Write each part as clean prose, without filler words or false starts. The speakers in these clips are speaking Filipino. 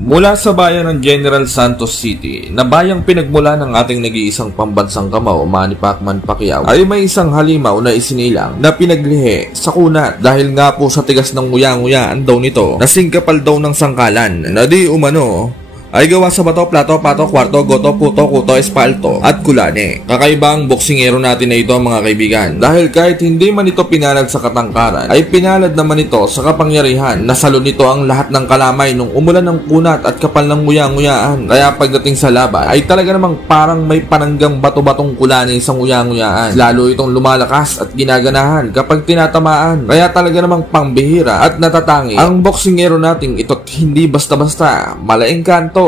Mula sa bayan ng General Santos City, na bayang pinagmula ng ating nag-iisang pambansang kamao, Manny Pacman Pacquiao, ay may isang halimaw na isinilang na pinaglihi sa kunat dahil nga po sa tigas ng nguya-nguyaan daw nito na singkapal daw ng sangkalan na di umano ay gawa sa bato, plato, pato, kwarto, goto, puto, kuto, espalto at kulane. Kakaiba ang boksingero natin na ito mga kaibigan dahil kahit hindi man ito pinalad sa katangkaran ay pinalad naman ito sa kapangyarihan. Nasalo nito ang lahat ng kalamay nung umulan ng kunat at kapal ng nguya-nguyaan. Kaya pagdating sa laban ay talaga namang parang may pananggang bato-batong kulane sa nguya-nguyaan. Lalo itong lumalakas at ginaganahan kapag tinatamaan. Kaya talaga namang pangbihira at natatangi ang boksingero nating ito't hindi basta-basta. Malaking kanto.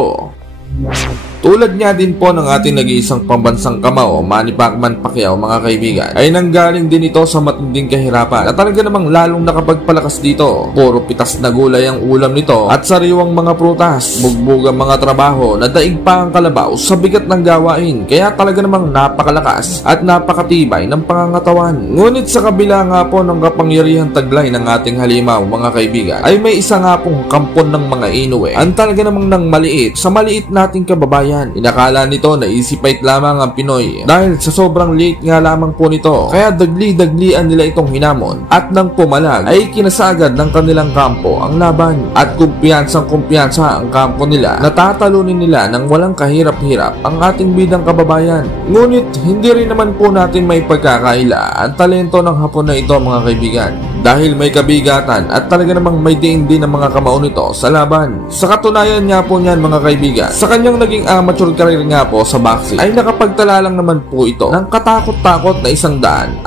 Tulad nga din po ng ating nag-iisang pambansang kamao, Manny Pacman Pacquiao mga kaibigan, ay nanggaling din ito sa matinding kahirapan at talaga namang lalong nakapagpalakas dito. Puro pitas na gulay ang ulam nito at sariwang mga prutas, bugbog ang mga trabaho na daig pa ang kalabaw sa bigat ng gawain. Kaya talaga namang napakalakas at napakatibay ng pangangatawan. Ngunit sa kabila nga po ng kapangyarihan taglay ng ating halimaw mga kaibigan, ay may isa nga pong kampon ng mga Inoue ang talaga namang nang maliit sa maliit nating kababayan. Inakala nito na easy fight lamang ang Pinoy dahil sa sobrang liit nga lamang po nito. Kaya dagli-daglian nila itong hinamon at nang pumalag ay kinasagad ng kanilang kampo ang laban at kumpiyansang-kumpiyansa ang kampo nila. Natatalunin nila ng walang kahirap-hirap ang ating bidang kababayan. Ngunit hindi rin naman po natin may pagkakaila ang talento ng Hapon na ito mga kaibigan dahil may kabigatan at talaga namang may diin din ang mga kamao nito sa laban. Sa katunayan nga po niyan mga kaibigan, sa kanyang naging amateur career nga po sa boxing ay nakapagtala lang naman po ito ng katakot-takot na 123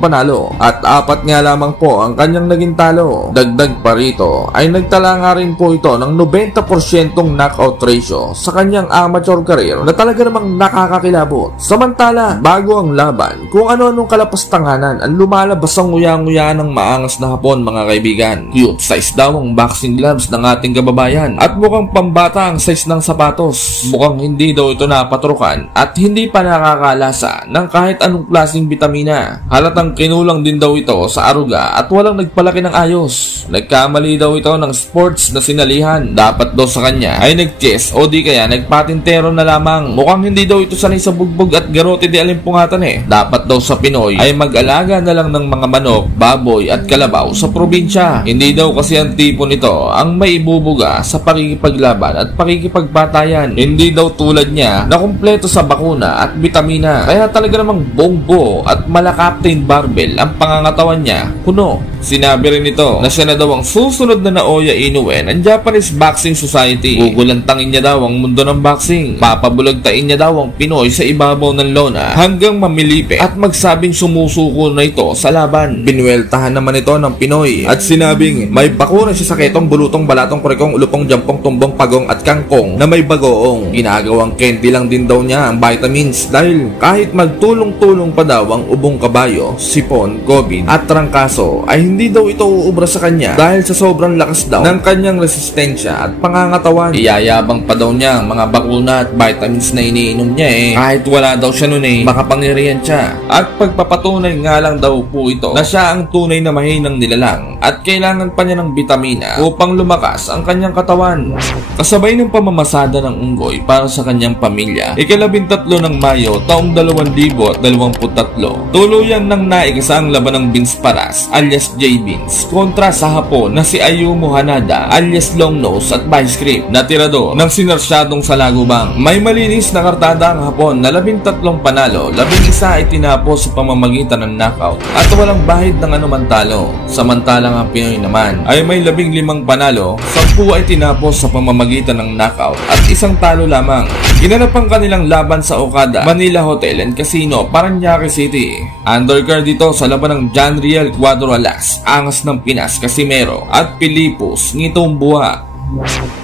panalo at 4 nga lamang po ang kanyang naging talo. Dagdag pa rito ay nagtala nga rin po ito ng 90% knockout ratio sa kanyang amateur career na talaga namang nakakakilabot. Samantala, bago ang laban, kung ano-anong kalapastanganan ang lumalabas ang nguya-nguya ng maangas na Hapon mga kaibigan. Cute size daw ang boxing gloves ng ating kababayan at mukhang pambata ang size ng sapatos. Mukhang hindi daw ito napatrukan at hindi pa nakakalasa ng kahit anong klaseng bitamina. Halatang kinulang din daw ito sa aruga at walang nagpalaki ng ayos. Nagkamali daw ito ng sports na sinalihan. Dapat daw sa kanya ay nag-chess o di kaya nagpatintero na lamang. Mukhang hindi daw ito sanay sa bugbog at garote di alimpungatan eh. Dapat daw sa Pinoy ay mag-alaga na lang ng mga manok, baboy at kalabaw sa probinsya. Hindi daw kasi ang tipo nito ang may ibubuga sa pakikipaglaban at pakikipagpatayan. Hindi daw tulad niya na kumpleto sa bakuna at bitamina. Kaya talaga namang bongbo at mala Captain Barbell ang pangangatawan niya. Kuno, sinabi rin nito na siya na daw ang susunod na Naoya Inoue ng Japanese Boxing Society. Gugulantangin niya daw ang mundo ng boxing. Papabulagtain niya daw ang Pinoy sa ibabaw ng lona hanggang mamilipe at magsabing sumusuko na ito sa laban. Binueltahan naman ito ng Pinoy at sinabing may bakuna siya sa ketong, bulutong, balatong, kurikong, ulupong, jampong, tumbong, pagong at kangkong na may bagoong. Ginagawang candy lang din daw niya ang vitamins dahil kahit magtulong-tulong pa daw ang ubong kabayo, sipon, COVID at trangkaso ay hindi daw ito uubra sa kanya dahil sa sobrang lakas daw ng kanyang resistensya at pangangatawan. Iyayabang pa daw niya ang mga bakuna at vitamins na iniinom niya eh. Kahit wala daw siya nun eh, makapangyarihan siya. At pagpapatunay nga lang daw po ito na siya ang tunay na mahinang nilalang at kailangan pa niya ng bitamina upang lumakas ang kanyang katawan. Kasabay ng pamamasada ng unggoy para sa kanyang pamilya, ika-13 ng Mayo taong 2023, tuluyan nang naigisa ang laban ng Vince Paras alias J. Vince kontra sa Hapon na si Ayumu Hanada alias Longnose at Vice Grip na tirador ng sinarsyadong Salagubang. May malinis na kartada ang Hapon na 13 panalo, 11 ay tinapos sa pamamagitan ng knockout at walang bahid ng anuman talo. Samantalang ang Pinoy naman ay may 15 panalo, 10 ay tinapos sa pamamagitan ng knockout at 1 talo lamang. Ginanap ang kanilang laban sa Okada Manila Hotel and Casino, Paranaque City. Undercard dito sa laban ng John Riel Cuadro Alas, Angas ng Pinas Casimero at Pilipos Ngitong Buha.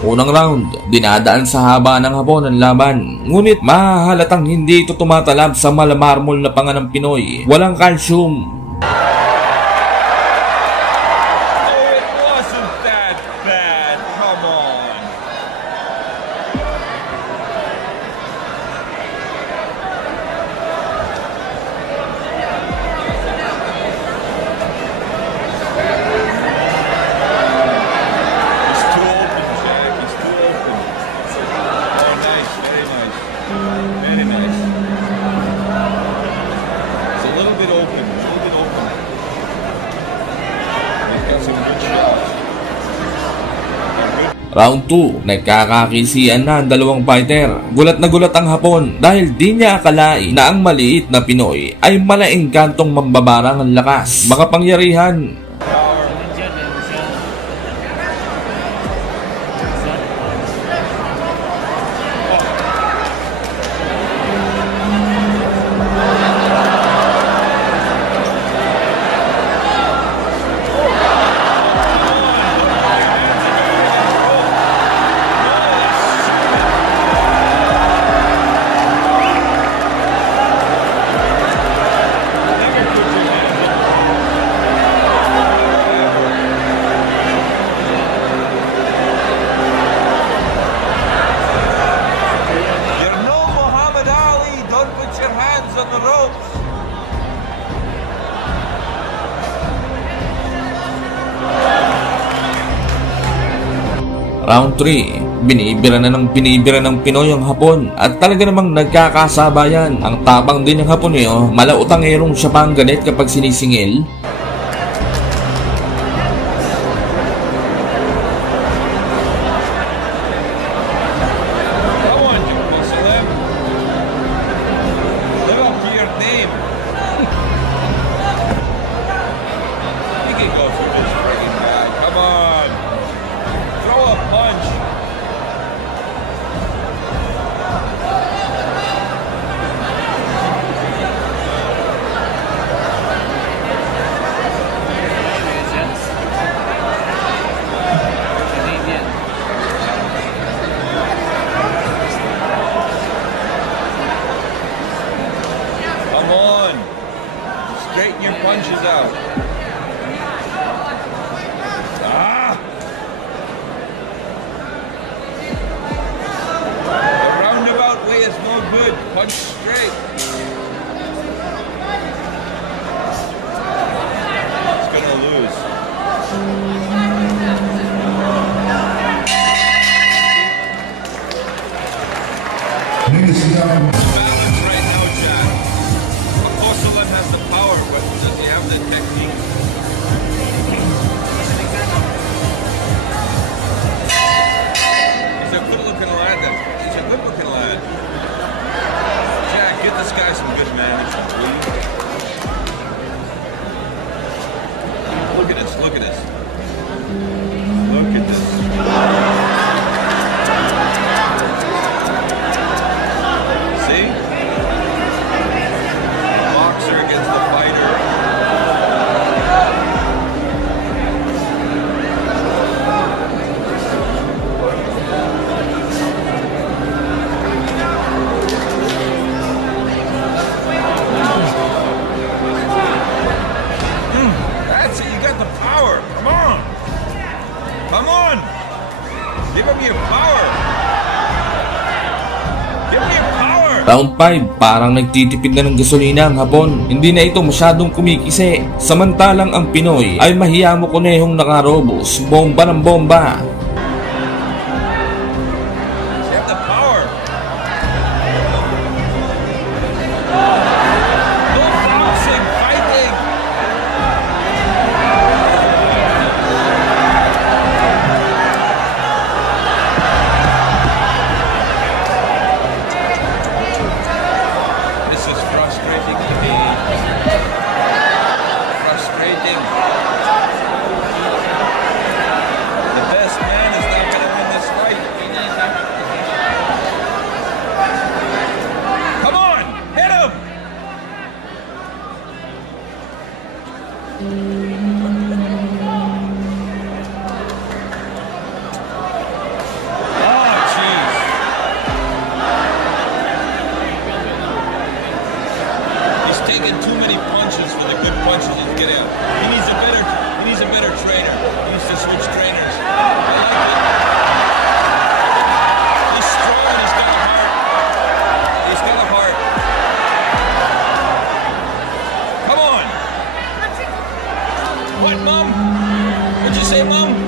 Unang round, dinadaan sa haba ng Hapon ang laban. Ngunit mahahalatang hindi ito tumatalab sa malamarmol na panga ng Pinoy. Walang calcium. Round 2, nagkakakisian na ang dalawang fighter. Gulat na gulat ang Hapon dahil di niya akalain na ang maliit na Pinoy ay malaengkantong mambabarang ang lakas, makapangyarihan. Round 3, binibira ng Pinoy ang Hapon at talaga namang nagkakasabayan. Ang tapang din ng Hapon malautangerong siya pa ang galit kapag sinisingil. Straighten your punches out. The roundabout way is no good. Punch straight. It's gonna lose. Has the power, but does he have the technique? He's a good-looking lad. He's a good-looking lad. Jack, get this guy some good management, will you? Look at this. Look at this. Look at this. See? Against the fighter. That's it, you got the power. Come on. Come on. Give him your power. Give me your power. Round 5, parang nagtitipid na ng gasolina ang Hapon. Hindi na ito masyadong kumikisi. Samantalang ang Pinoy ay mahiyamo kunehong nakarobos, bomba ng bomba. Taking too many punches for the good punches he's getting out. He needs a better trainer. He needs to switch trainers. He's strong, he's got a heart. He's got a heart. Come on. What, Mom? What'd you say, Mom?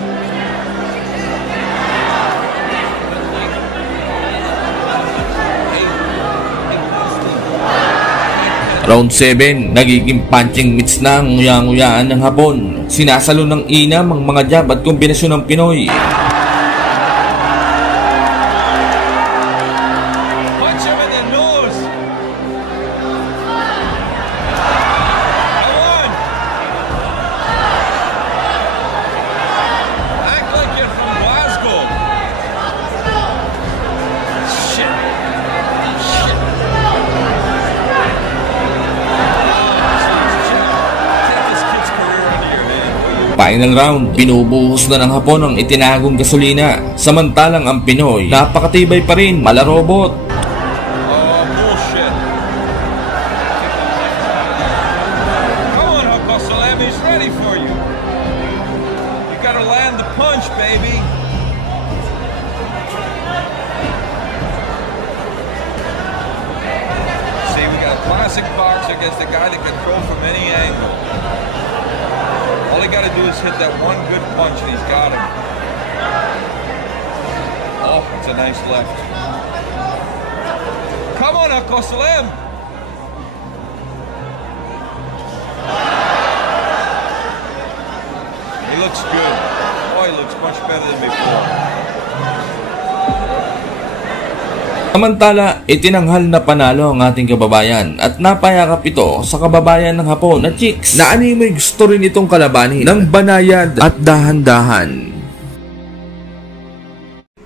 Round 7, nagiging punching mitts na ang nguyang-nguyaan ng Hapon. Sinasalo ng inam ang mga jab at kombinasyon ng Pinoy. Final round, binubuhos na ng Hapon ang itinagong gasolina. Samantalang ang Pinoy, napakatibay pa rin, malarobot. Oh, bullshit. Come on, Uncle Salam, he's ready for you. You gotta land the punch, baby. See, we got a classic boxer against a guy that can throw from any angle. All he got to do is hit that one good punch, and he's got him. Oh, it's a nice left. Come on, Uncle Salam. He looks good. Oh, he looks much better than before. Samantala, itinanghal na panalo ang ating kababayan at napayakap ito sa kababayan ng Hapon na Chicks na animoy gusto rin itong kalabanin ng banayad at dahan-dahan.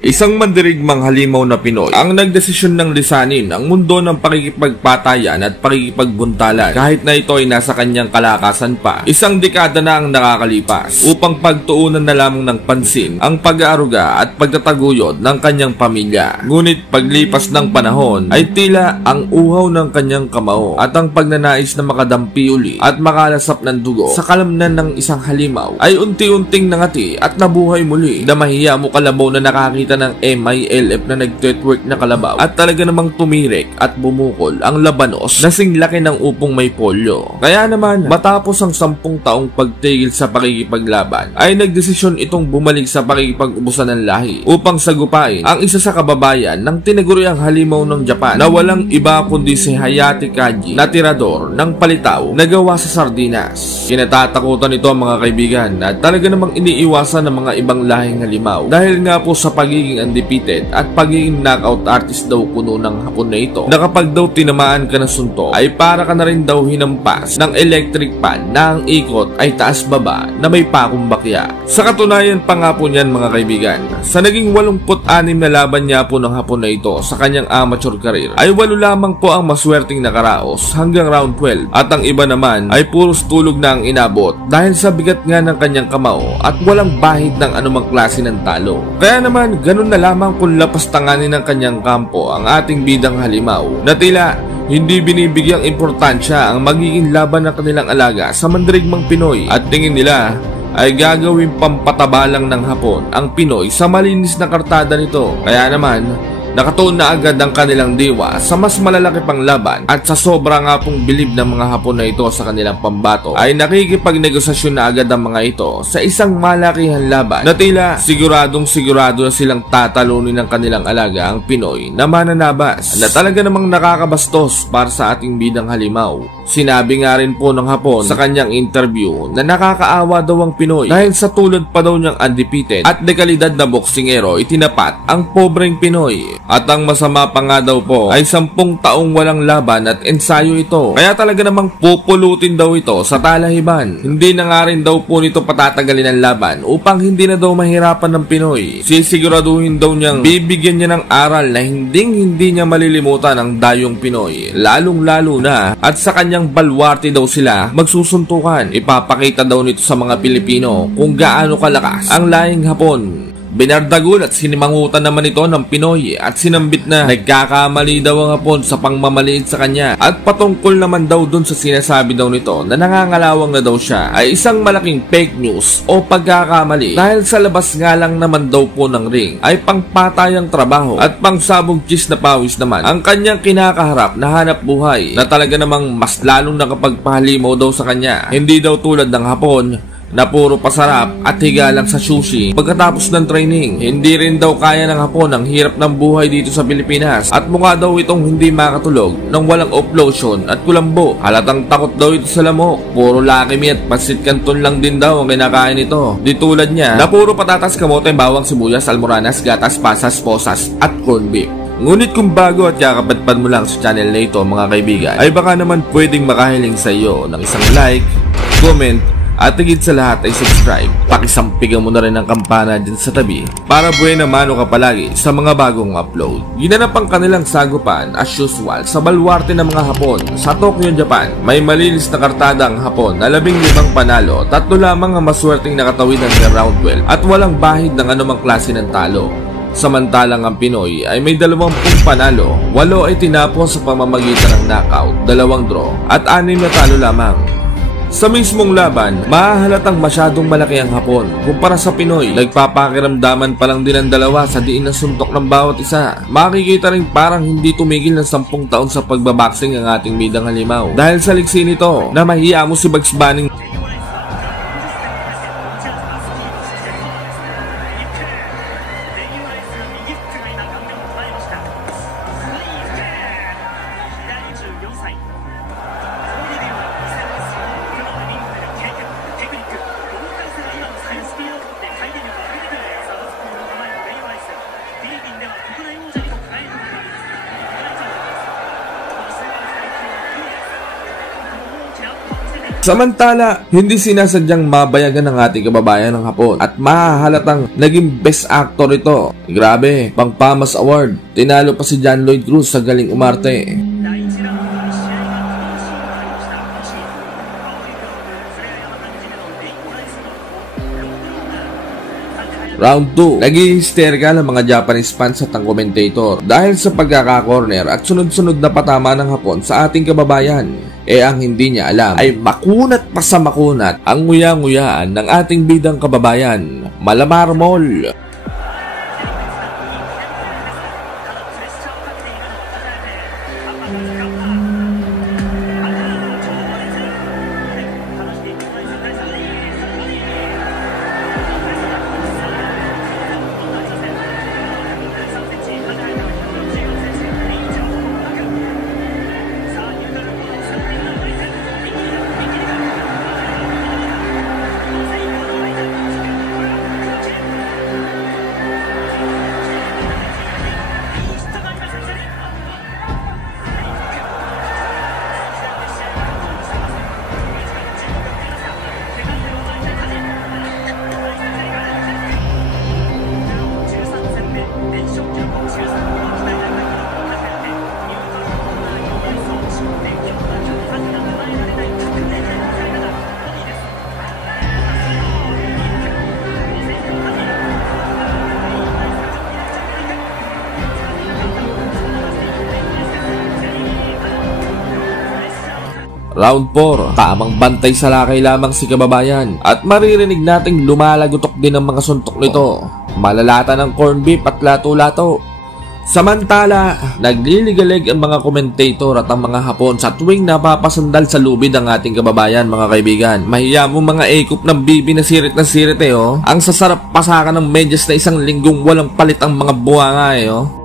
Isang mandirigmang halimaw na Pinoy ang nagdesisyon ng lisanin ang mundo ng pakikipagpatayan at pakikipagbuntalan kahit na ito ay nasa kanyang kalakasan pa. Isang dekada na ang nakakalipas upang pagtuunan na lamang ng pansin ang pag-aaruga at pagtataguyod ng kanyang pamilya. Ngunit paglipas ng panahon ay tila ang uhaw ng kanyang kamao at ang pagnanais na makadampi uli at makalasap ng dugo sa kalamnan ng isang halimaw ay unti-unting nangati at nabuhay muli na mahiya mo kalabaw na nakakita ng MILF na nag-twerk na kalabaw at talaga namang tumirik at bumukol ang labanos na singlaki ng upong may polio. Kaya naman matapos ang 10 taong pagtigil sa pakikipaglaban ay nagdesisyon itong bumalik sa pakikipag-ubusan ng lahi upang sagupain ang isa sa kababayan ng tinaguriang halimaw ng Japan na walang iba kundi si Hayate Kaji na tirador ng palitaw na gawa sa sardinas. Kinatatakutan ito mga kaibigan at talaga namang iniiwasan ng mga ibang lahing halimaw dahil nga po sa pagiging undefeated at pagiging knockout artist daw kuno ng Hapon na ito na kapag daw tinamaan ka ng suntok ay para ka na rin daw hinampas ng electric pan na ang ikot ay taas baba na may pakong bakya. Sa katunayan pa nga po niyan mga kaibigan, sa naging 86 na laban niya po ng Hapon na ito sa kanyang amateur career ay 8 lamang po ang maswerteng nakaraos hanggang round 12 at ang iba naman ay puros tulog na ang inabot dahil sa bigat nga ng kanyang kamao at walang bahid ng anumang klase ng talo. Kaya naman ganun na lamang kung lapastanganin ng kanyang kampo ang ating bidang halimaw na tila hindi binibigyang importansya ang magiging laban ng kanilang alaga sa mandirigmang Pinoy at tingin nila ay gagawing pampataba lang ng Hapon ang Pinoy sa malinis na kartada nito. Kaya naman nakatuon na agad ang kanilang diwa sa mas malalaki pang laban at sa sobra nga pong bilib ng mga Hapon na ito sa kanilang pambato ay nakikipagnegosasyon na agad ang mga ito sa isang malakihan laban na tila sigurado na silang tatalunin ng kanilang alaga ang Pinoy na mananabas na talaga namang nakakabastos para sa ating bidang halimaw. Sinabi nga rin po ng Hapon sa kanyang interview na nakakaawa daw ang Pinoy dahil sa tulad pa daw niyang undefeated at dekalidad na boksingero itinapat ang pobreng Pinoy. At ang masama pa nga daw po ay 10 taong walang laban at ensayo ito. Kaya talaga namang pupulutin daw ito sa talahiban. Hindi na nga rin daw po nito patatagalin ang laban upang hindi na daw mahirapan ng Pinoy. Sisiguraduhin daw niyang bibigyan niya ng aral na hindi niya malilimutan ang dayong Pinoy. Lalong-lalo na at sa kanyang balwarte daw sila magsusuntukan. Ipapakita daw nito sa mga Pilipino kung gaano kalakas ang lahing Hapon. Binardagul at sinimangutan naman ito ng Pinoy at sinambit na nagkakamali daw ang Hapon sa pangmamaliit sa kanya at patungkol naman daw dun sa sinasabi daw nito na nangangalawang na daw siya ay isang malaking fake news o pagkakamali dahil sa labas nga lang naman daw po ng ring ay pangpatayang trabaho at pangsabog cheese na pawis naman ang kanyang kinakaharap na hanap buhay na talaga namang mas lalong nakapagpahalimaw daw sa kanya. Hindi daw tulad ng Hapon na puro pasarap at higa lang sa sushi pagkatapos ng training. Hindi rin daw kaya ng Hapon ang hirap ng buhay dito sa Pilipinas at mukha daw itong hindi makatulog nang walang off-lotion at kulambo. Halatang takot daw ito sa lamok. Puro Lucky Me at pansit canton lang din daw ang kinakain ito. Di tulad niya na puro patatas, kamote, bawang, sibuyas, almoranas, gatas, pasas, posas at corned beef. Ngunit kung bago at kakapadpad mo lang sa channel na ito mga kaibigan ay baka naman pwedeng makahiling sa iyo ng isang like, comment At higit sa lahat ay subscribe. Pakisampigan mo na rin ang kampana dyan sa tabi para buhay na mano ka palagi sa mga bagong upload. Ginanap ang kanilang sagupan as usual sa balwarte ng mga Hapon sa Tokyo, Japan. May malinis na kartada ang Hapon na 15 panalo, 3 lamang ang maswerteng nakatawinan ng round 12 at walang bahid ng anumang klase ng talo. Samantalang ang Pinoy ay may 20 panalo, 8 ay tinapos sa pamamagitan ng knockout, 2 draw at 6 na talo lamang. Sa mismong laban, mahahalatang masyadong malaki ang Hapon kumpara sa Pinoy. Nagpapakiramdaman pa lang din ang dalawa sa diin ng suntok ng bawat isa. Makikita rin parang hindi tumigil ng 10 taon sa pagbaboxing ang ating bidang halimaw. Dahil sa liksi nito na mahiya mo si Bugs Bunny. Samantala, hindi sinasadyang mabayagan ng ating kababayan ng Hapon at mahahalatang naging best actor ito. Grabe, pang PAMAS Award, tinalo pa si John Lloyd Cruz sa galing umarte. Round 2, nag-i-hysterical ang mga Japanese fans at ang commentator dahil sa pagkaka-corner at sunod-sunod na patama ng Hapon sa ating kababayan. Ang hindi niya alam ay makunat pa sa makunat ang nguya-nguyaan ng ating bidang kababayan, Malamar Mall. Round 4, tamang bantay sa lakay lamang si kababayan at maririnig nating lumalagutok din ang mga suntok nito. Malalata ng corn beef at lato-lato. Samantala, nagliligalig ang mga komentator at ang mga Hapon sa tuwing napapasandal sa lubid ang ating kababayan, mga kaibigan. Mahiya mo mga ekop ng bibi na sirit oh. Ang sasarap pasakan ng medyas na 1 linggong walang palit ang mga buwanga oh.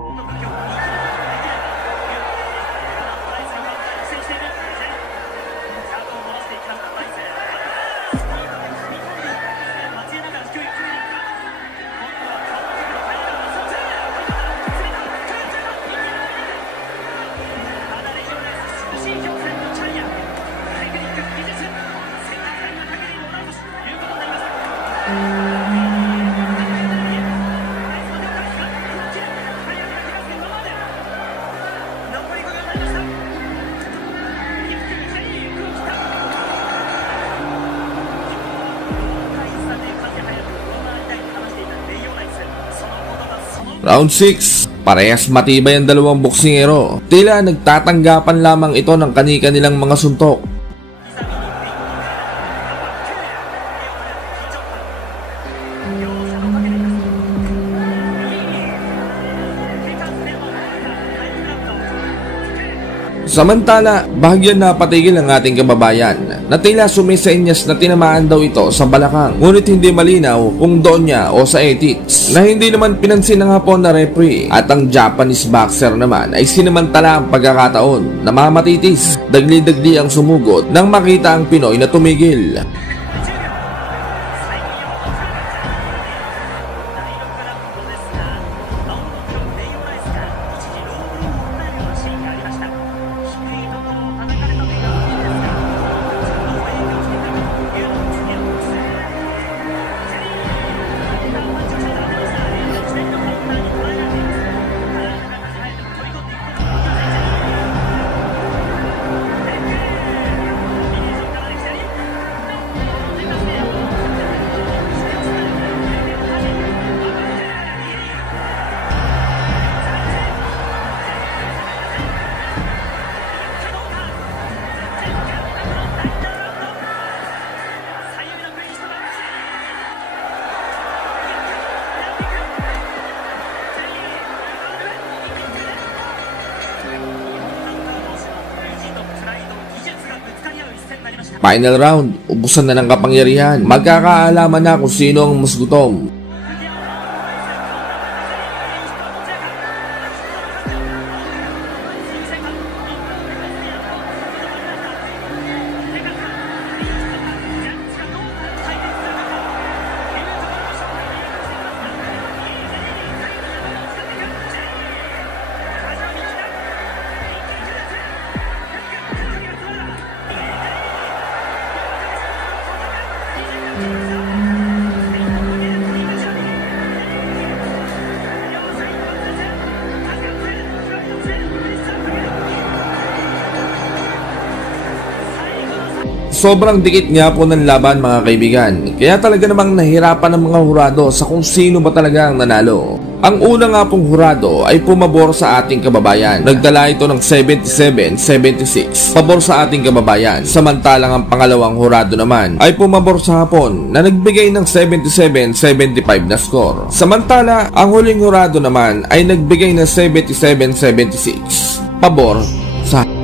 Round 6, parehas matibay ang dalawang boksingero. Tila nagtatanggapan lamang ito ng kani-kanilang mga suntok. Samantala, bahagyan na patigil ang ating kababayan na tila sumisenyas na tinamaan daw ito sa balakang. Ngunit hindi malinaw kung doon niya o sa ethics na hindi naman pinansin ng Hapon na referee. At ang Japanese boxer naman ay sinamantala ang pagkakataon na mamatitis. Dagli-dagli ang sumugod nang makita ang Pinoy na tumigil. Final round, ubusan na ng kapangyarihan. Magkakaalaman na kung sino ang mas gutom. Sobrang dikit nga po ng laban mga kaibigan, kaya talaga namang nahirapan ng mga hurado sa kung sino ba talaga ang nanalo. Ang una nga pong hurado ay pumabor sa ating kababayan. Nagdala ito ng 77-76 pabor sa ating kababayan. Samantalang ang pangalawang hurado naman ay pumabor sa Hapon na nagbigay ng 77-75 na score. Samantala, ang huling hurado naman ay nagbigay ng 77-76 pabor sa